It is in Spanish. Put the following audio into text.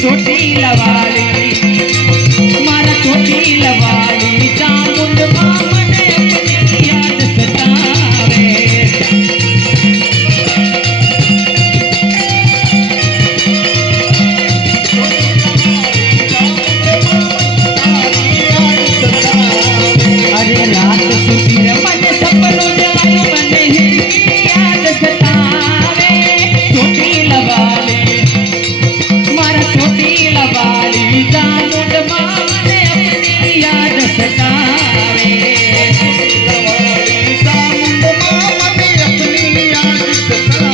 sutila vale. Santana.